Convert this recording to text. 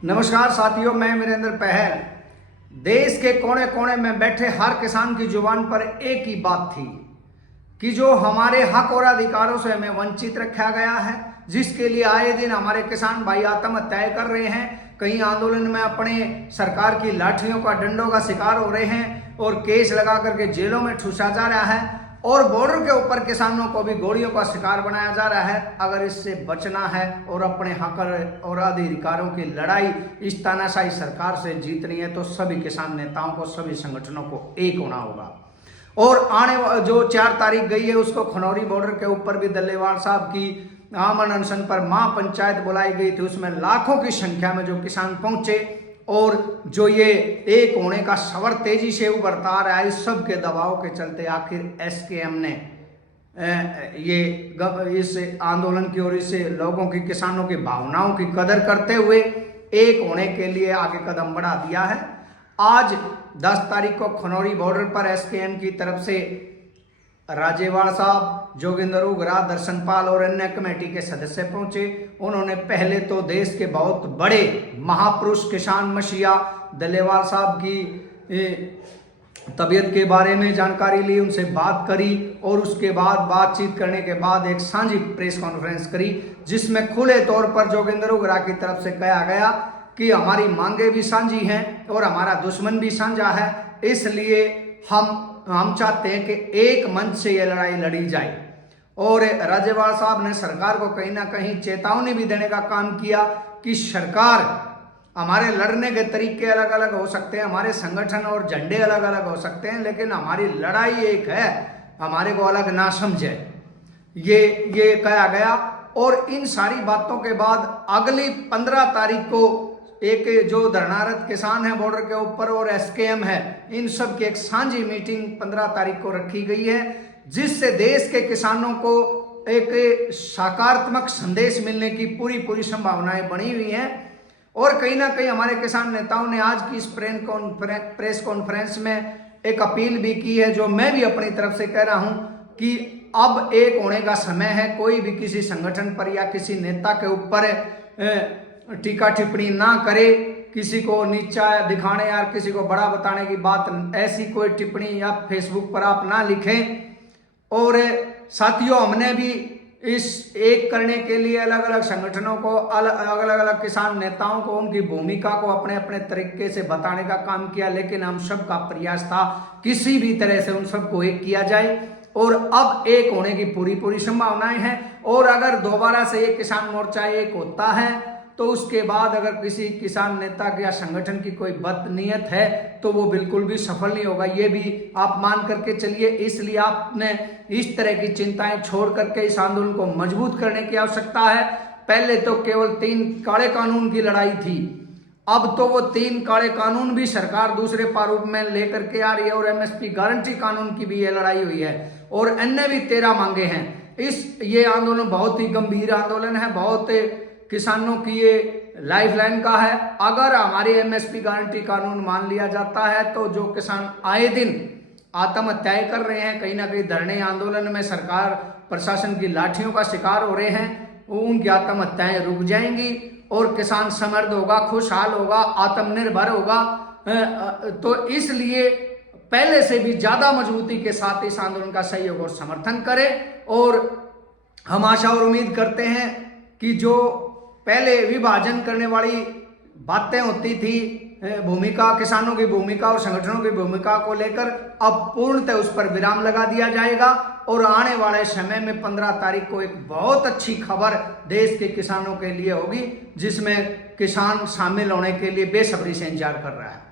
नमस्कार साथियों, मैं वीरेंद्र पहल। देश के कोने कोने में बैठे हर किसान की जुबान पर एक ही बात थी कि जो हमारे हक और अधिकारों से हमें वंचित रखा गया है, जिसके लिए आए दिन हमारे किसान भाई आत्महत्याएं कर रहे हैं, कई आंदोलन में अपने सरकार की लाठियों का डंडों का शिकार हो रहे हैं और केस लगा करके जेलों में ठूसा जा रहा है और बॉर्डर के ऊपर किसानों को भी गोलियों का शिकार बनाया जा रहा है। अगर इससे बचना है और अपने हक और अधिकारों की लड़ाई इस तानाशाही सरकार से जीतनी है तो सभी किसान नेताओं को, सभी संगठनों को एक होना होगा। और आने जो 4 तारीख गई है उसको खनौरी बॉर्डर के ऊपर भी दल्लेवाल साहब की आमन अनशन पर महापंचायत बुलाई गई थी। उसमें लाखों की संख्या में जो किसान पहुंचे और जो ये एक होने का सवर तेजी से उभरता आ रहा है, इस सब के दबाव के चलते आखिर एसकेएम ने इस आंदोलन की और इस लोगों की, किसानों की भावनाओं की कदर करते हुए एक होने के लिए आगे कदम बढ़ा दिया है। आज 10 तारीख को खनौरी बॉर्डर पर एसकेएम की तरफ से राजेवाल साहब, जोगिंदर उगरा, दर्शनपाल और अन्य कमेटी के सदस्य पहुंचे। उन्होंने पहले तो देश के बहुत बड़े महापुरुष किसान मसीहा दल्लेवाल साहब की तबीयत के बारे में जानकारी ली, उनसे बात करी और उसके बाद बातचीत करने के बाद एक साझी प्रेस कॉन्फ्रेंस करी, जिसमें खुले तौर पर जोगिंदर उगरा की तरफ से कहा गया कि हमारी मांगे भी साझी हैं और हमारा दुश्मन भी साझा है, इसलिए हम चाहते हैं कि एक मंच से ये लड़ाई लड़ी जाए। और राज्यपाल साहब ने सरकार को कहीं ना कहीं चेतावनी भी देने का काम किया कि सरकार, हमारे लड़ने के तरीके अलग अलग हो सकते हैं, हमारे संगठन और झंडे अलग अलग हो सकते हैं, लेकिन हमारी लड़ाई एक है, हमारे को अलग ना समझे, ये कहा गया। और इन सारी बातों के बाद अगली 15 तारीख को एक जो धरनारत किसान है बॉर्डर के ऊपर और एसकेएम है, इन सब की एक साझी मीटिंग 15 तारीख को रखी गई है, जिससे देश के किसानों को एक सकारात्मक संदेश मिलने की पूरी संभावनाएं बनी हुई हैं। और कहीं ना कहीं हमारे किसान नेताओं ने आज की इस प्रेस कॉन्फ्रेंस में एक अपील भी की है, जो मैं भी अपनी तरफ से कह रहा हूं कि अब एक होने का समय है। कोई भी किसी संगठन पर या किसी नेता के ऊपर टीका टिप्पणी ना करे, किसी को नीचा दिखाने या किसी को बड़ा बताने की बात, ऐसी कोई टिप्पणी या फेसबुक पर आप ना लिखें। और साथियों, हमने भी इस एक करने के लिए अलग अलग संगठनों को, अलग किसान नेताओं को उनकी भूमिका को अपने अपने तरीके से बताने का काम किया, लेकिन हम सबका प्रयास था किसी भी तरह से उन सबको एक किया जाए और अब एक होने की पूरी संभावनाएं हैं। और अगर दोबारा से एक किसान मोर्चा एक होता है तो उसके बाद अगर किसी किसान नेता या संगठन की कोई बदनीयत है तो वो बिल्कुल भी सफल नहीं होगा, ये भी आप मान करके चलिए। इसलिए आपने इस तरह की चिंताएं छोड़ करके इस आंदोलन को मजबूत करने की आवश्यकता है। पहले तो केवल 3 काले कानून की लड़ाई थी, अब तो वो 3 काले कानून भी सरकार दूसरे प्रारूप में लेकर के आ रही है और एमएसपी गारंटी कानून की भी ये लड़ाई हुई है और अन्य भी 13 मांगे हैं। ये आंदोलन बहुत ही गंभीर आंदोलन है, बहुत किसानों की ये लाइफलाइन का है। अगर हमारी एमएसपी गारंटी कानून मान लिया जाता है तो जो किसान आए दिन आत्महत्याएं कर रहे हैं, कहीं ना कहीं धरने आंदोलन में सरकार प्रशासन की लाठियों का शिकार हो रहे हैं, उनकी आत्महत्याएं रुक जाएंगी और किसान समृद्ध होगा, खुशहाल होगा, आत्मनिर्भर होगा। तो इसलिए पहले से भी ज्यादा मजबूती के साथ इस आंदोलन का सहयोग और समर्थन करें। और हम आशा और उम्मीद करते हैं कि जो पहले विभाजन करने वाली बातें होती थी, भूमिका, किसानों की भूमिका और संगठनों की भूमिका को लेकर, अब पूर्णतः उस पर विराम लगा दिया जाएगा और आने वाले समय में 15 तारीख को एक बहुत अच्छी खबर देश के किसानों के लिए होगी, जिसमें किसान शामिल होने के लिए बेसब्री से इंतजार कर रहा है।